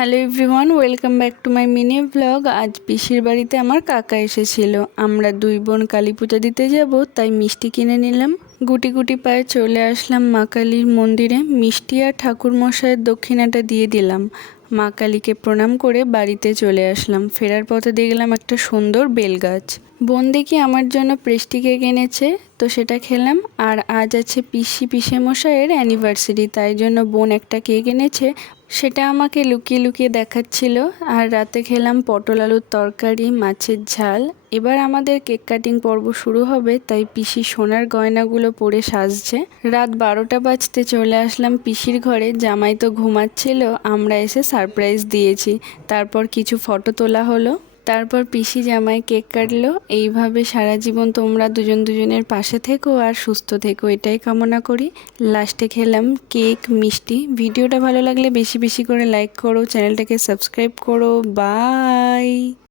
Hello everyone, welcome back to my mini blog. আজ পিসির বাড়িতে আমার কাকা এসেছিল। আমরা দুই বোন কালী পূজা দিতে যাব, তাই মিষ্টি কিনে নিলাম। গুটি গুটি পায়ে চলে আসলাম মা কালীর মন্দিরে। মিষ্টি আর ঠাকুর মশাইয়ের দক্ষিণাটা দিয়ে দিলাম। মা কালীকে প্রণাম করে বাড়িতে চলে আসলাম। ফেরার পথে দেখলাম একটা সুন্দর বেলগাছ। বোন দেখি আমার জন্য পেস্ট্রি কেক এনেছে, তো সেটা খেলাম। আর আজ আছে পিসে মশাইয়ের অ্যানিভার্সারি, তাই জন্য বোন একটা কেক এনেছে, সেটা আমাকে লুকিয়ে লুকিয়ে দেখাচ্ছিল। আর রাতে খেলাম পটল আলুর তরকারি, মাছের ঝাল। এবার আমাদের কেক কাটিং পর্ব শুরু হবে, তাই পিসি সোনার গয়নাগুলো পরে সাজছে। রাত 12টা বাজতে চলে আসলাম পিসির ঘরে। জামাই তো ঘুমাচ্ছিল, আমরা এসে সারপ্রাইজ দিয়েছি। তারপর কিছু ফটো তোলা হলো। তারপর পিসি জামাই কেক কাটলো। এইভাবে সারা জীবন তোমরা দুজন দুজনের পাশে থেকো আর সুস্থ থেকো, এটাই কামনা করি। লাস্টে খেলাম কেক, মিষ্টি। ভিডিওটা ভালো লাগলে বেশি বেশি করে লাইক করো, চ্যানেলটাকে সাবস্ক্রাইব করো। বাই।